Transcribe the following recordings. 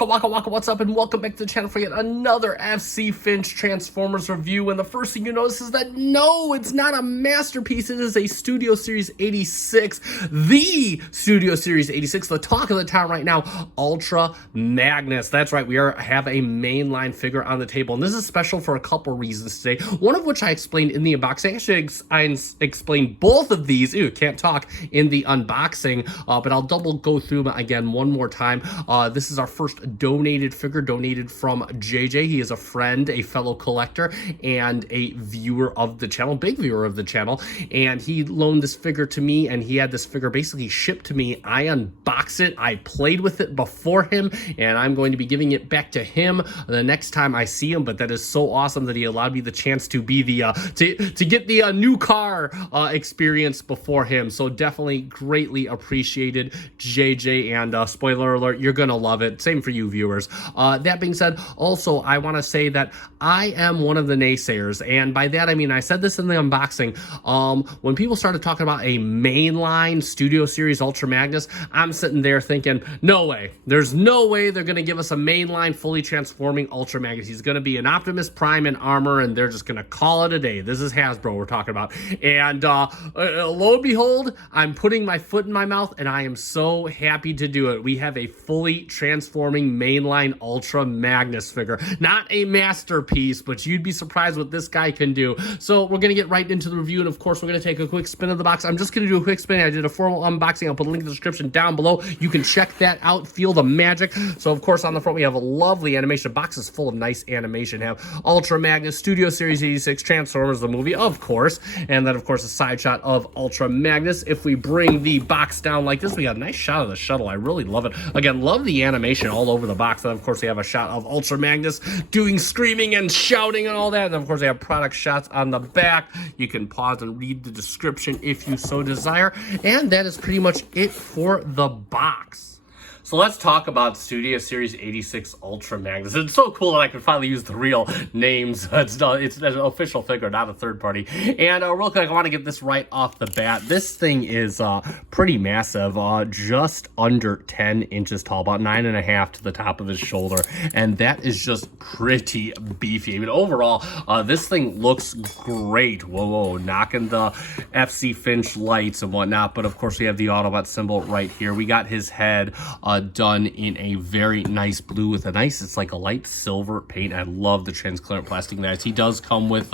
Waka, what's up, and welcome back to the channel for yet another FC Finch Transformers review. And the first thing you notice is that no, it's not a masterpiece, it is a Studio Series 86, the Studio Series 86, the talk of the town right now, Ultra Magnus. That's right, we have a mainline figure on the table, and this is special for a couple reasons today, one of which I explained in the unboxing. Actually, I explained both of these, can't talk, in the unboxing, but I'll double go through them again one more time. This is our first donated figure, donated from JJ. He is a friend, a fellow collector, and a viewer of the channel, big viewer of the channel, and he loaned this figure to me, and he had this figure basically shipped to me. I unboxed it, I played with it before him, and I'm going to be giving it back to him the next time I see him. But that is so awesome that he allowed me the chance to be the to get the new car experience before him. So definitely greatly appreciated, JJ, and spoiler alert, you're gonna love it. Same for you viewers. That being said, also I want to say that I am one of the naysayers, and by that I mean, I said this in the unboxing, when people started talking about a mainline Studio Series Ultra Magnus, I'm sitting there thinking, no way, there's no way they're gonna give us a mainline fully transforming Ultra Magnus. He's gonna be an Optimus Prime in armor, and they're just gonna call it a day. This is Hasbro we're talking about, and lo and behold, I'm putting my foot in my mouth, and I am so happy to do it. We have a fully transforming mainline Ultra Magnus figure. Not a masterpiece, but you'd be surprised what this guy can do. So we're gonna get right into the review, and of course we're gonna take a quick spin of the box. I'm just gonna do a quick spin. I did a formal unboxing. I'll put a link in the description down below. You can check that out, feel the magic. So of course on the front we have a lovely animation. The box is full of nice animation. Have Ultra Magnus, Studio Series 86, Transformers the movie, of course, and then of course a side shot of Ultra Magnus. If we bring the box down like this, we got a nice shot of the shuttle. I really love it. Again, love the animation all over the box. Then of course we have a shot of Ultra Magnus doing screaming and shouting and all that. And of course we have product shots on the back. You can pause and read the description if you so desire. And that is pretty much it for the box. So let's talk about Studio Series 86 Ultra Magnus. It's so cool that I can finally use the real names. It's an official figure, not a third party. And real quick, I want to get this right off the bat. This thing is pretty massive, just under 10 inches tall, about 9.5 to the top of his shoulder. And that is just pretty beefy. I mean, overall, this thing looks great. Whoa, knocking the FC Finch lights and whatnot. But of course, we have the Autobot symbol right here. We got his head done in a very nice blue with a nice, it's like a light silver paint. I love the transparent plastic in that. He does come with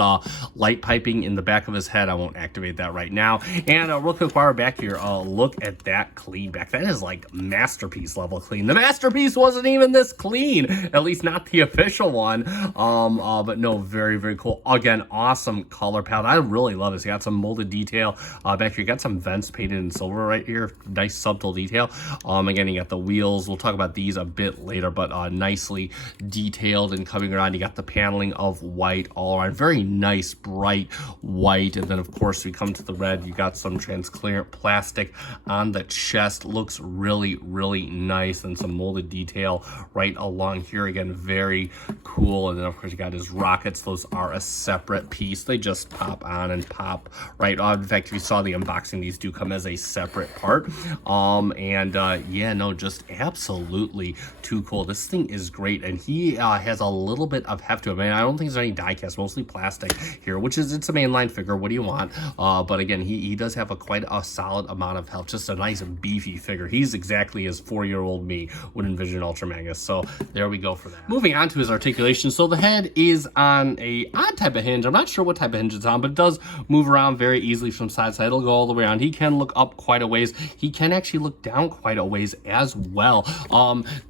light piping in the back of his head. I won't activate that right now. And real quick while we're back here, look at that clean back. That is like masterpiece level clean. The masterpiece wasn't even this clean, at least not the official one. But no, very cool. Again, awesome color palette. I really love this. You got some molded detail back here. You got some vents painted in silver right here. Nice subtle detail. Again, you got the wheels. We'll talk about these a bit later, but nicely detailed and coming around. You got the paneling of white all around. Very nice, bright white. And then, of course, we come to the red. You got some transparent plastic on the chest. Looks really nice. And some molded detail right along here. Again, very cool. And then, of course, you got his rockets. Those are a separate piece. They just pop on and pop right on. In fact, if you saw the unboxing, these do come as a separate part. Yeah, no, just absolutely too cool. This thing is great, and he has a little bit of heft to it. I mean, I don't think there's any die cast, mostly plastic here, which is, it's a mainline figure. What do you want? But again, he does have quite a solid amount of heft. Just a nice beefy figure. He's exactly as 4-year-old me would envision Ultra Magnus. So there we go for that. Moving on to his articulation. So the head is on a odd type of hinge. I'm not sure what type of hinge it's on, but it does move around very easily from side to side. It'll go all the way around. He can look up quite a ways. He can actually look down quite a ways as well.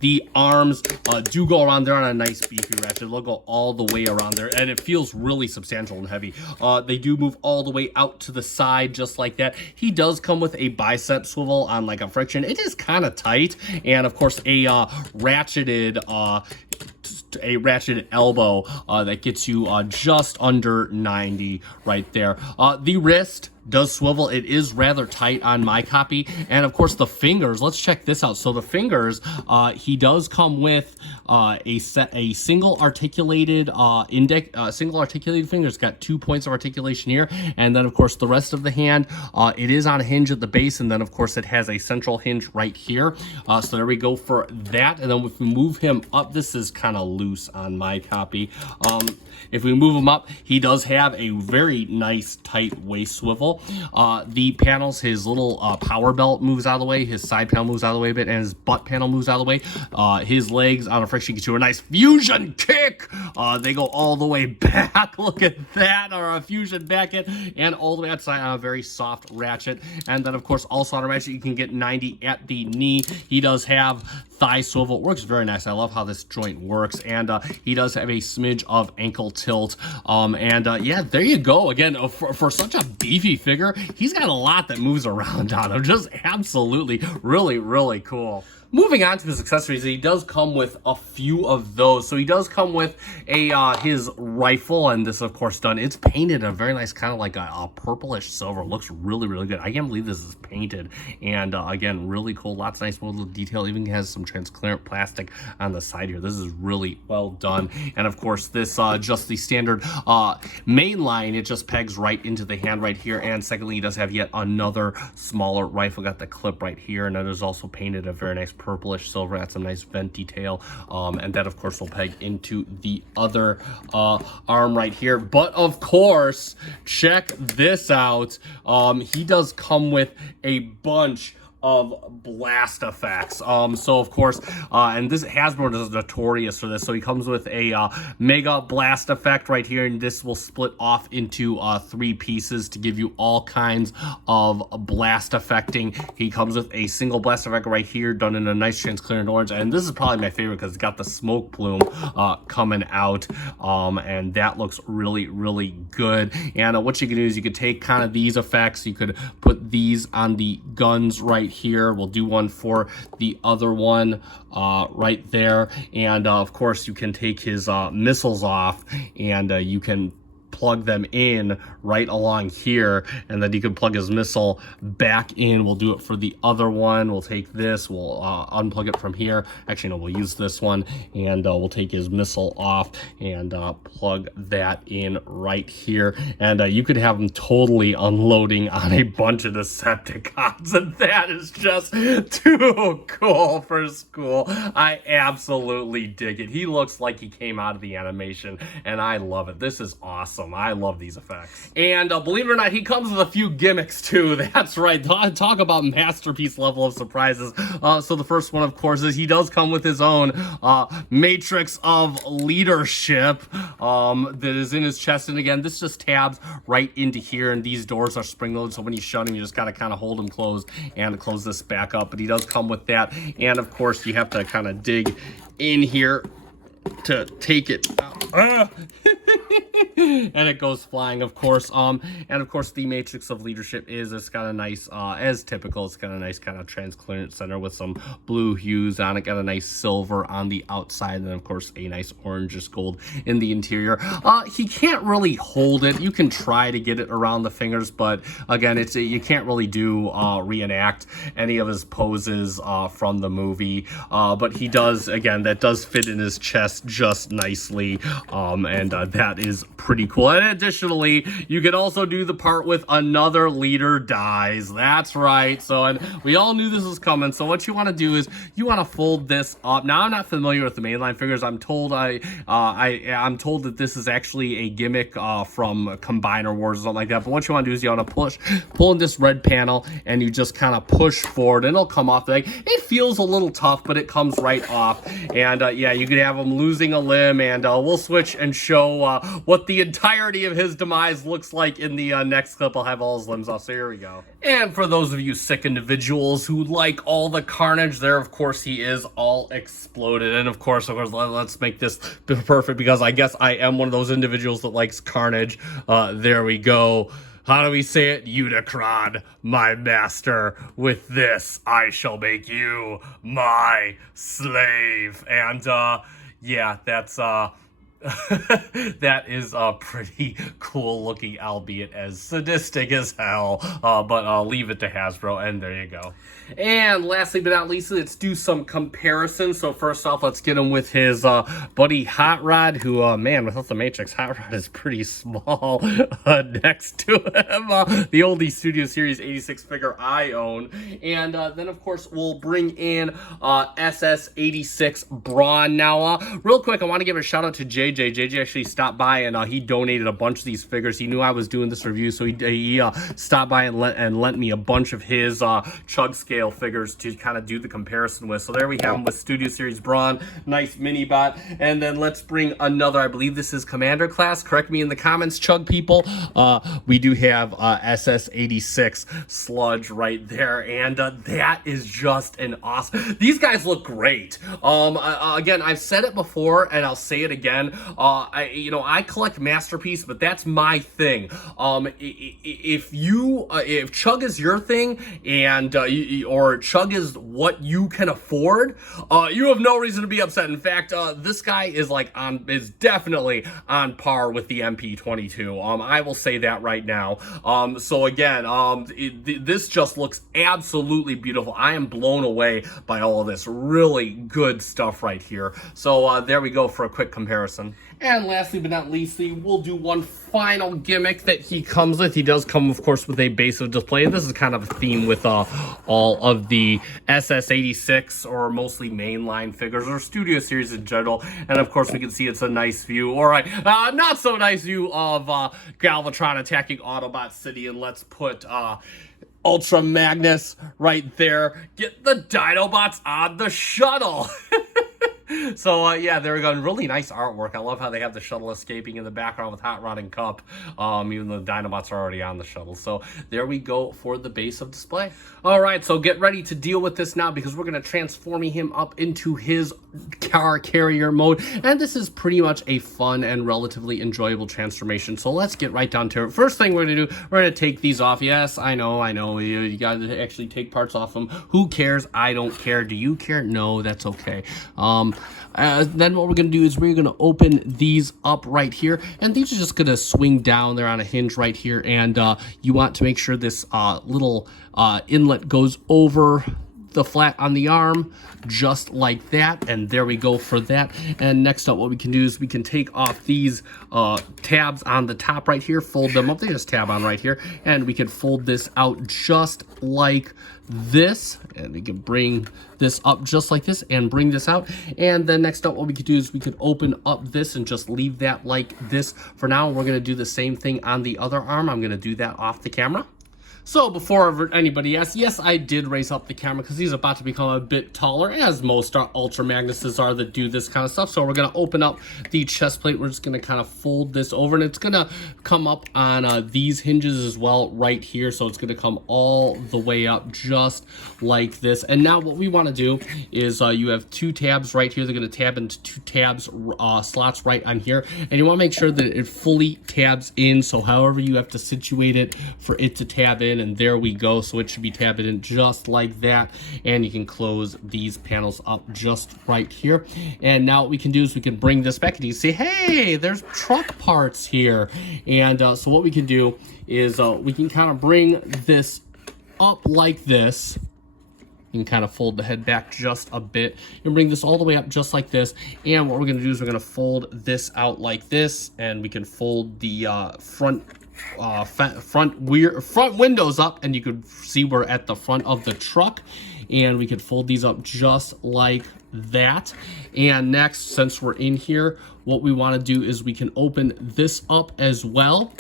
The arms do go around there on a nice beefy ratchet. They'll go all the way around there, and it feels really substantial and heavy. They do move all the way out to the side just like that. He does come with a bicep swivel on like a friction. It is kind of tight, and of course a ratcheted elbow that gets you just under 90 right there. The wrist does swivel. It is rather tight on my copy. And of course the fingers, let's check this out. So the fingers, he does come with a single articulated single articulated finger. It's got 2 points of articulation here, and then of course the rest of the hand, it is on a hinge at the base, and then of course it has a central hinge right here. So there we go for that. And then if we move him up, this is kind of loose on my copy. If we move him up, he does have a very nice tight waist swivel. The panels, his little power belt moves out of the way, his side panel moves out of the way a bit, and his butt panel moves out of the way. His legs on a friction get you a nice fusion kick. They go all the way back. Look at that, or a fusion back it, and all the way outside on a very soft ratchet. And then of course also on a ratchet you can get 90 at the knee. He does have thigh swivel. It works very nice. I love how this joint works, and he does have a smidge of ankle tilt. Yeah, there you go. Again, for such a beefy figure, he's got a lot that moves around on him. Just absolutely really cool. Moving on to his accessories, he does come with a few of those. So he does come with his rifle, and this of course done. It's painted a very nice kind of like a purplish silver. Looks really good. I can't believe this is painted, and again, really cool. Lots of nice little detail. Even has some transparent plastic on the side here. This is really well done. And of course, this just the standard main line. It just pegs right into the hand right here. And secondly, he does have yet another smaller rifle. Got the clip right here, and it is also painted a very nice purplish silver. Got some nice vent detail, and that of course will peg into the other arm right here. But of course, check this out. He does come with a bunch of blast effects. So of course, and this Hasbro is notorious for this. So he comes with a mega blast effect right here, and this will split off into 3 pieces to give you all kinds of blast effecting. He comes with a single blast effect right here, done in a nice transparent orange, and this is probably my favorite because it's got the smoke plume coming out, and that looks really good. And what you can do is you could take kind of these effects, you could put these on the guns right here. We'll do one for the other one right there, and of course you can take his missiles off, and you can plug them in right along here, and then you can plug his missile back in. We'll do it for the other one. We'll take this, we'll unplug it from here. Actually, no, we'll use this one, and we'll take his missile off and plug that in right here. And you could have him totally unloading on a bunch of Decepticons, and that is just too cool for school. I absolutely dig it. He looks like he came out of the animation, and I love it. This is awesome. I love these effects. And believe it or not, he comes with a few gimmicks too. That's right. Talk about masterpiece level of surprises. So the first one, of course, is he does come with his own matrix of leadership that is in his chest. And again, this just tabs right into here, and these doors are spring loaded, so when you shut him, you just gotta kind of hold him closed and close this back up. But he does come with that, and of course, you have to kind of dig in here to take it out. And it goes flying, of course. And of course, the matrix of leadership is, it's got a nice, as typical, it's got a nice kind of transparent center with some blue hues on it. Got a nice silver on the outside, and of course a nice orangish gold in the interior. He can't really hold it. You can try to get it around the fingers, but again, it's you can't really do reenact any of his poses from the movie. But he does, again, that does fit in his chest just nicely, and that is pretty cool. And additionally, you can also do the part with another leader dies. That's right. So, and we all knew this was coming. So what you want to do is you want to fold this up. Now, I'm not familiar with the mainline figures. I'm told I'm told that this is actually a gimmick from Combiner Wars or something like that. But what you want to do is you want to pull in this red panel, and you just kind of push forward, and it'll come off. Like, it feels a little tough, but it comes right off. And yeah, you could have him losing a limb, and we'll switch and show what the entirety of his demise looks like in the next clip. I'll have all his limbs off, so here we go. And for those of you sick individuals who like all the carnage, there, of course, he is all exploded. And of course, let's make this perfect, because I guess I am one of those individuals that likes carnage. There we go. How do we say it? Unicron, my master, with this I shall make you my slave. And yeah, that's That is pretty cool looking, albeit as sadistic as hell. But I'll leave it to Hasbro, and there you go. And lastly but not least, let's do some comparisons. So first off, let's get him with his buddy Hot Rod, who, man, without the Matrix, Hot Rod is pretty small next to him. The oldie Studio Series 86 figure I own. And then, of course, we'll bring in SS86 Brawn. Now, real quick, I want to give a shout out to JJ. JJ actually stopped by and he donated a bunch of these figures. He knew I was doing this review, so he stopped by and lent me a bunch of his Chug scale figures to kind of do the comparison with. So there we have him with Studio Series Brawn, nice mini bot. And then let's bring another, I believe this is Commander class. Correct me in the comments, Chug people. We do have SS86 Sludge right there, and that is just an awesome. These guys look great. Again, I've said it before, and I'll say it again. I collect Masterpiece, but that's my thing. If Chug is your thing, and or Chug is what you can afford, you have no reason to be upset. In fact, this guy is definitely on par with the MP22. I will say that right now. So again, this just looks absolutely beautiful. I am blown away by all of this. Really good stuff right here. So there we go for a quick comparison. And lastly but not leastly, we'll do one final gimmick that he comes with. He does come, of course, with a base of display. This is kind of a theme with all of the SS86 or mostly mainline figures or Studio Series in general. And of course, we can see it's a nice view. All right, not so nice view of Galvatron attacking Autobot City. And let's put Ultra Magnus right there. Get the Dinobots on the shuttle. So, yeah, there we go. Really nice artwork. I love how they have the shuttle escaping in the background with Hot Rod and Cup, even though the Dinobots are already on the shuttle. So, there we go for the base of display. All right, so get ready to deal with this now because we're going to transform him up into his car carrier mode. And this is pretty much a fun and relatively enjoyable transformation. So, let's get right down to it. First thing we're going to do, we're going to take these off. Yes, I know. You got to actually take parts off them. Who cares? I don't care. Do you care? No, that's okay. Then what we're going to do is we're going to open these up right here, and these are just going to swing down. They're on a hinge right here, and you want to make sure this little inlet goes over the flat on the arm, just like that, and there we go for that. And next up, what we can do is we can take off these tabs on the top right here, fold them up. They just tab on right here, and we can fold this out just like this, and we can bring this up just like this and bring this out. And then next up, what we could do is we could open up this and just leave that like this for now. We're going to do the same thing on the other arm. I'm going to do that off the camera. So before anybody asks, yes, I did raise up the camera because he's about to become a bit taller, as most Ultra Magnuses are that do this kind of stuff. So we're going to open up the chest plate. We're just going to kind of fold this over, and it's going to come up on these hinges as well right here. So it's going to come all the way up just like this. And now what we want to do is you have two tabs right here. They're going to tab into two tabs slots right on here. And you want to make sure that it fully tabs in. So however you have to situate it for it to tab in, and there we go. So it should be tabbed in just like that, and you can close these panels up just right here. And now what we can do is we can bring this back, and you see, hey, there's truck parts here. And so what we can do is we can kind of bring this up like this. You can kind of fold the head back just a bit and bring this all the way up just like this. And what we're going to do is we're going to fold this out like this, and we can fold the front windows up, and you could see we're at the front of the truck, and we could fold these up just like that. And next, since we're in here, what we want to do is we can open this up as well,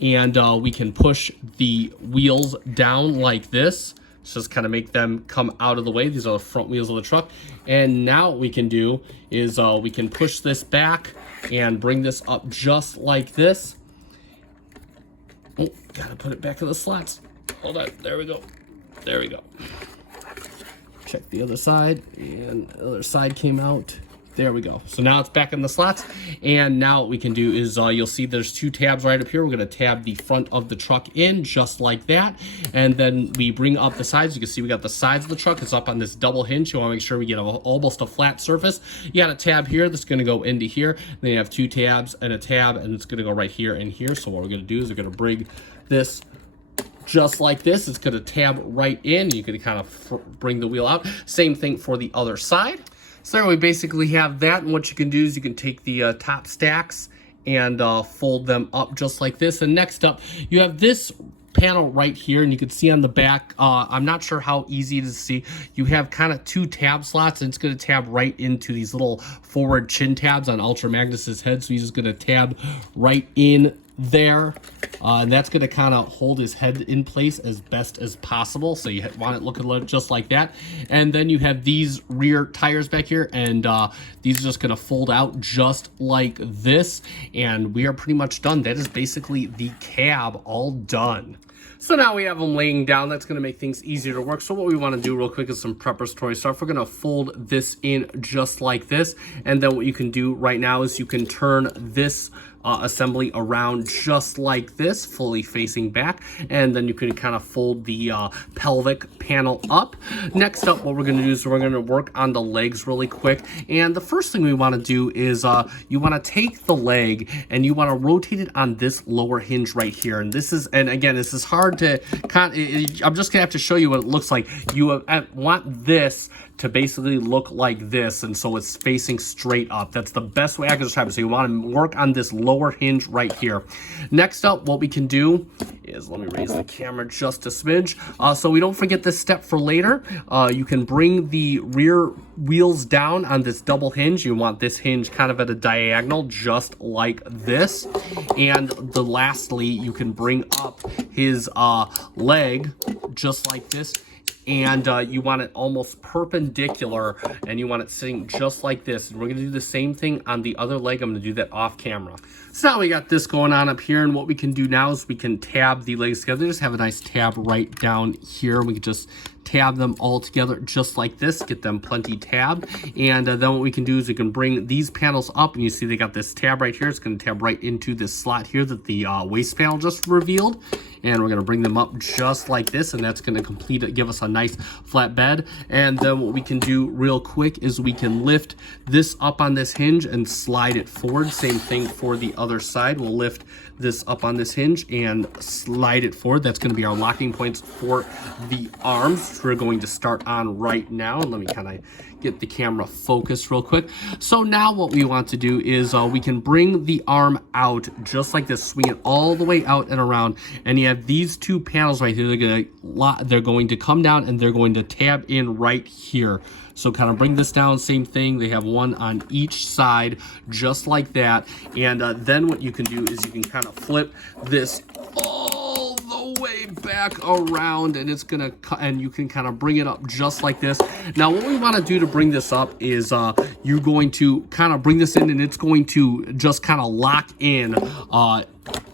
and we can push the wheels down like this. Just kind of make them come out of the way. These are the front wheels of the truck. And now what we can do is we can push this back and bring this up just like this. Oh, gotta put it back in the slots. Hold on, there we go. There we go. Check the other side, and the other side came out There we go. So now it's back in the slots, and now what we can do is you'll see there's 2 tabs right up here. We're going to tab the front of the truck in just like that, and then we bring up the sides. You can see we got the sides of the truck. It's up on this double hinge. You want to make sure we get almost a flat surface. You got a tab here that's going to go into here. Then you have 2 tabs and a tab, and it's going to go right here and here. So what we're going to do is we're going to bring this just like this. It's going to tab right in. You can kind of bring the wheel out. Same thing for the other side. So there we basically have that, and what you can do is you can take the top stacks and fold them up just like this. And next up, you have this panel right here, and you can see on the back, I'm not sure how easy it is to see, you have kind of 2 tab slots, and it's going to tab right into these little forward chin tabs on Ultra Magnus's head. So he's just going to tab right in there, and that's going to kind of hold his head in place as best as possible. So you want it looking just like that. And then you have these rear tires back here, and these are just going to fold out just like this, and we are pretty much done. That is basically the cab all done. So now we have them laying down. That's going to make things easier to work. So what we want to do real quick is some preparatory stuff. We're going to fold this in just like this. And then what you can do right now is you can turn this assembly around just like this, fully facing back, and then you can kind of fold the pelvic panel up. Next up, what we're going to do is we're going to work on the legs really quick. And the first thing we want to do is you want to take the leg and you want to rotate it on this lower hinge right here. And this is, and again, this is hard to I'm just gonna have to show you what it looks like. You want this to basically look like this, and so it's facing straight up. That's the best way I can describe it. So you want to work on this lower hinge right here. Next up, what we can do is, let me raise the camera just a smidge, so we don't forget this step for later. You can bring the rear wheels down on this double hinge. You want this hinge kind of at a diagonal, just like this. And lastly, you can bring up his leg just like this. And you want it almost perpendicular, and you want it sitting just like this. And we're going to do the same thing on the other leg. I'm going to do that off camera. So now we got this going on up here, and what we can do now is we can tab the legs together. Just have a nice tab right down here. We can just tab them all together just like this, get them plenty tabbed. And then what we can do is we can bring these panels up, and you see they got this tab right here. It's going to tab right into this slot here that the waist panel just revealed. And we're going to bring them up just like this, and that's going to give us a nice flat bed. And then what we can do real quick is we can lift this up on this hinge and slide it forward. Same thing for the other side. We'll lift this up on this hinge and slide it forward. That's going to be our locking points for the arms, which we're going to start on right now. And let me kind of get the camera focused real quick. So now what we want to do is we can bring the arm out just like this, swing it all the way out and around, and you have these 2 panels right here. They're going to come down and they're going to tab in right here. So kind of bring this down, same thing. They have one on each side, just like that. And then what you can do is you can kind of flip this all the way back around, and it's gonna and you can kind of bring it up just like this. Now what we want to do to bring this up is you're going to kind of bring this in, and it's going to just kind of lock in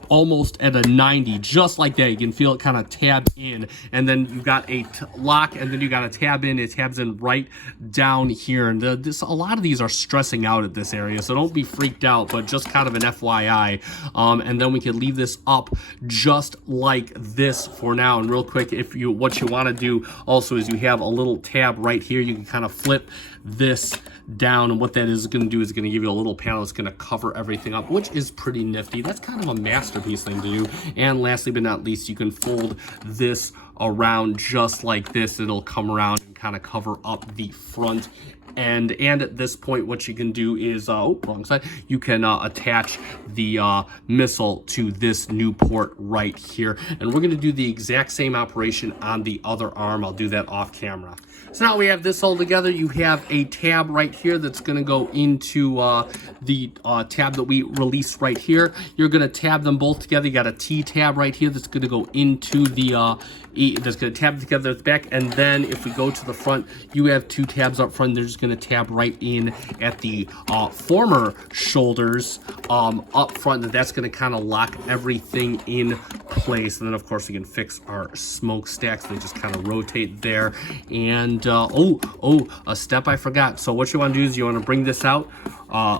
almost at a 90, just like that. You can feel it kind of tab in, and then you got a lock, and then you got a tab in. It tabs in right down here, and a lot of these are stressing out at this area, so don't be freaked out, but just kind of an FYI. And then we can leave this up just like this for now. And real quick, what you want to do also is you have a little tab right here. You can kind of flip this down, and what that is going to do is going to give you a little panel that's going to cover everything up, which is pretty nifty. That's kind of a masterpiece thing to do. And lastly but not least, you can fold this around just like this. It'll come around and kind of cover up the front end. And at this point, what you can do is wrong side, you can attach the missile to this new port right here, and we're going to do the exact same operation on the other arm. I'll do that off camera. So now we have this all together. You have a tab right here that's going to go into the tab that we released right here. You're going to tab them both together. You got a T tab right here that's going to go into the that's going to tab together at the back. And then if we go to the front, you have 2 tabs up front. They're just going to tab right in at the former shoulders up front. And that's going to kind of lock everything in place. And then, of course, we can fix our smokestacks. They just kind of rotate there. And, a step I forgot. So what you want to do is you want to bring this out,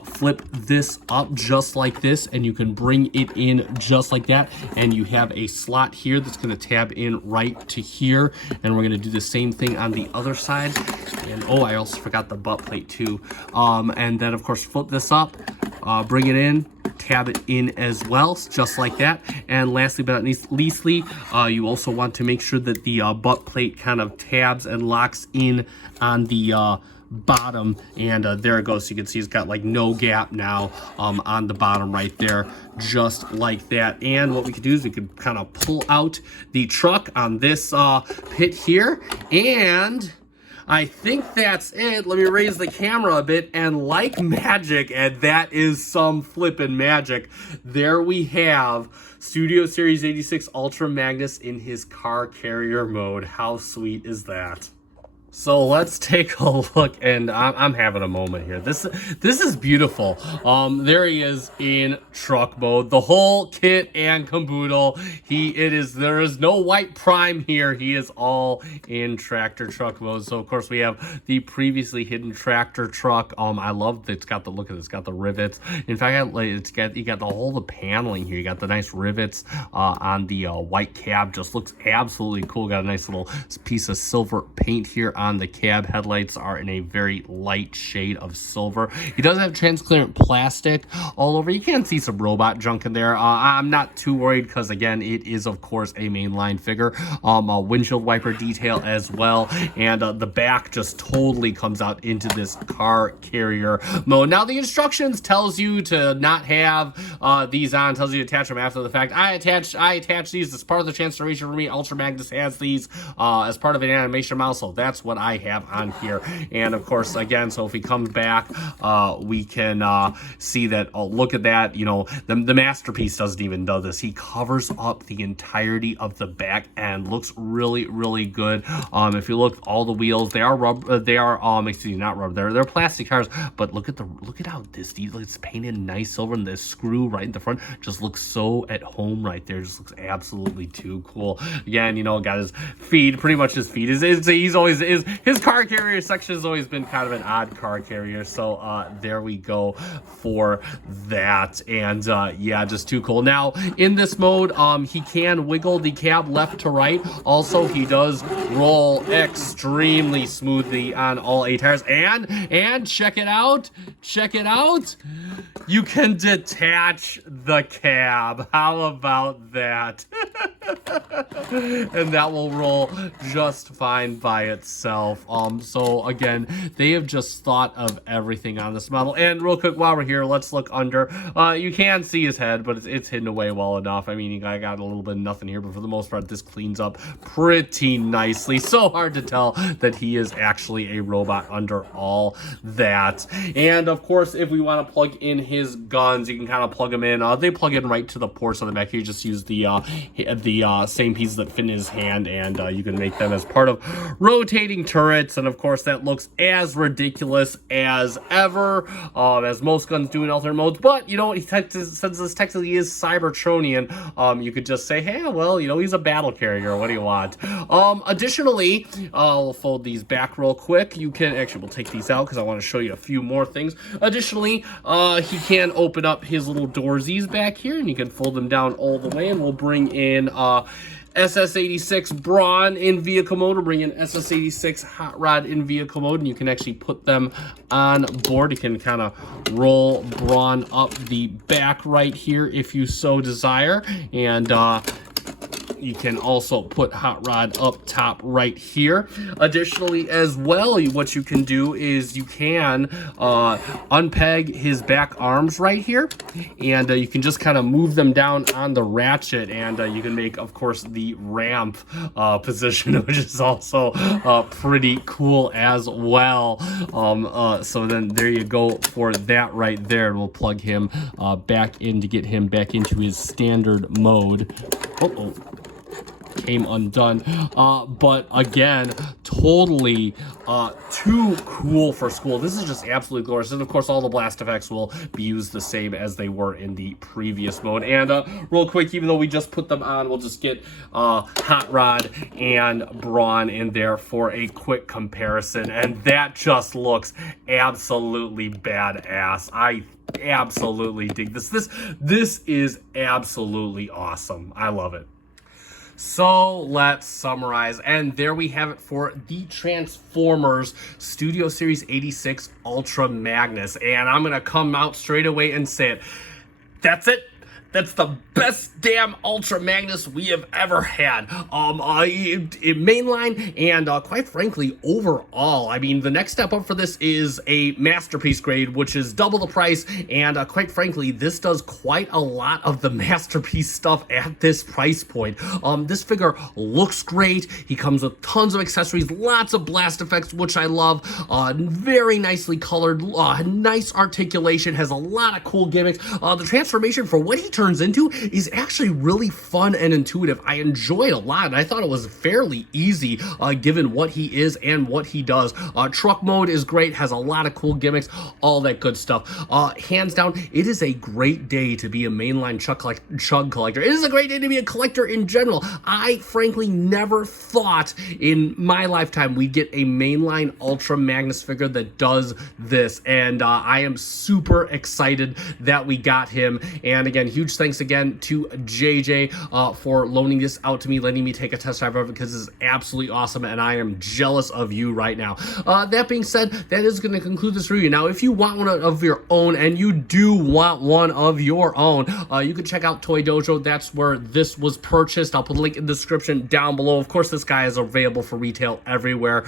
flip this up just like this, and you can bring it in just like that. And you have a slot here that's going to tab in right to here. And we're going to do the same thing on the other side. And I also forgot the butt plate too. And then, of course, flip this up, bring it in, tab it in as well, just like that. And lastly but not leastly, you also want to make sure that the butt plate kind of tabs and locks in on the bottom, and there it goes. So you can see it's got like no gap now on the bottom right there, just like that. And what we could do is we could kind of pull out the truck on this pit here, and I think that's it. Let me raise the camera a bit, and like magic, and that is some flippin' magic, there we have Studio Series 86 Ultra Magnus in his car carrier mode. How sweet is that? So let's take a look, and I'm having a moment here. This is beautiful. There he is in truck mode, the whole kit and caboodle. There is no white prime here. He is all in tractor truck mode. So of course we have the previously hidden tractor truck. I love that it's got the look at it. It's got the rivets. In fact, you got the paneling here. You got the nice rivets on the white cab. Just looks absolutely cool. Got a nice little piece of silver paint here on the cab. Headlights are in a very light shade of silver. He does have transparent plastic all over. You can see some robot junk in there. I'm not too worried because, again, it is, of course, a mainline figure. A windshield wiper detail as well. And the back just totally comes out into this car carrier mode. Now, the instructions tells you to not have these on. Tells you to attach them after the fact. I attach these as part of the transformation for me. Ultra Magnus has these as part of an animation model, so that's what I have on here. And of course, again, so if he comes back, we can see that. Oh, look at that. You know, the Masterpiece doesn't even do this. He covers up the entirety of the back end. Looks really, really good. If you look, all the wheels, they are rubber. They are excuse me, not rubber. They're plastic tires. But look at how it's painted nice silver, and the screw right in the front just looks so at home right there. Just looks absolutely too cool. Again, you know, got his feet. Pretty much his feet he's always his car carrier section has always been kind of an odd car carrier. So there we go for that. And yeah, just too cool. Now in this mode, he can wiggle the cab left to right. Also, he does roll extremely smoothly on all 8 tires. And check it out. You can detach the cab. How about that? And that will roll just fine by itself. So again, they have just thought of everything on this model. And real quick, while we're here, let's look under. You can see his head, but it's hidden away well enough. I mean, I got a little bit of nothing here, but for the most part, this cleans up pretty nicely. So hard to tell that he is actually a robot under all that. And of course, if we want to plug in his guns, you can kind of plug them in. They plug in right to the ports on the back here. You just use the same pieces that fit in his hand, and you can make them as part of rotating turrets. And of course, that looks as ridiculous as ever, as most guns do in alternate modes. But you know what? Since this technically is Cybertronian, you could just say, hey, well, you know, he's a battle carrier. What do you want? Additionally, we'll fold these back real quick. You can actually, we'll take these out because I want to show you a few more things. Additionally, he can open up his little doorsies back here, and you can fold them down all the way. And we'll bring in SS86 Brawn in vehicle mode. We'll bring in SS86 Hot Rod in vehicle mode, and you can actually put them on board. You can kind of roll Brawn up the back right here if you so desire, and you can also put Hot Rod up top right here. Additionally, as well, what you can do is you can unpeg his back arms right here, and you can just kind of move them down on the ratchet, and you can make, of course, the ramp position, which is also pretty cool as well. So then there you go for that right there, and we'll plug him back in to get him back into his standard mode. came undone. But again, totally too cool for school. This is just absolutely glorious. And of course, all the blast effects will be used the same as they were in the previous mode. And real quick, even though we just put them on, we'll just get Hot Rod and Brawn in there for a quick comparison. And that just looks absolutely badass. I absolutely dig this. This is absolutely awesome. I love it. So let's summarize, and there we have it for the Transformers Studio Series 86 Ultra Magnus. And I'm gonna come out straight away and say it. That's it. That's the best damn Ultra Magnus we have ever had. Mainline and quite frankly, overall. I mean, the next step up for this is a Masterpiece grade, which is double the price. And quite frankly, this does quite a lot of the Masterpiece stuff at this price point. This figure looks great. He comes with tons of accessories, lots of blast effects, which I love. Very nicely colored, nice articulation, has a lot of cool gimmicks. The transformation for what he turns into is actually really fun and intuitive. I enjoy it a lot, and I thought it was fairly easy given what he is and what he does. Truck mode is great, has a lot of cool gimmicks, all that good stuff. Hands down, it is a great day to be a mainline chug collector. It is a great day to be a collector in general. I frankly never thought in my lifetime we'd get a mainline Ultra Magnus figure that does this, and I am super excited that we got him. And again, huge thanks again to JJ for loaning this out to me, letting me take a test drive of it, because this is absolutely awesome and I am jealous of you right now. That being said, that is going to conclude this review. Now, if you want one of your own, and you do want one of your own, you can check out Toy Dojo. That's where this was purchased. I'll put a link in the description down below. Of course, this guy is available for retail everywhere,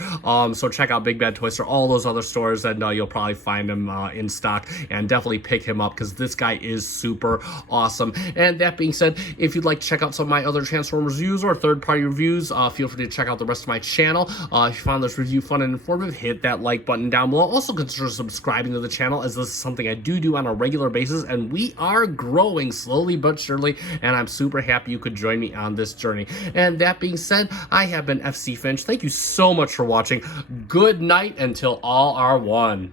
so check out Big Bad Toy Store, all those other stores, and you'll probably find him in stock, and definitely pick him up because this guy is super awesome. And that being said, if you'd like to check out some of my other Transformers reviews or third-party reviews, feel free to check out the rest of my channel. If you found this review fun and informative, hit that like button down below. Also consider subscribing to the channel, as this is something I do on a regular basis, and we are growing slowly but surely, and I'm super happy you could join me on this journey. And that being said, I have been FC Finch. Thank you so much for watching. Good night until all are one.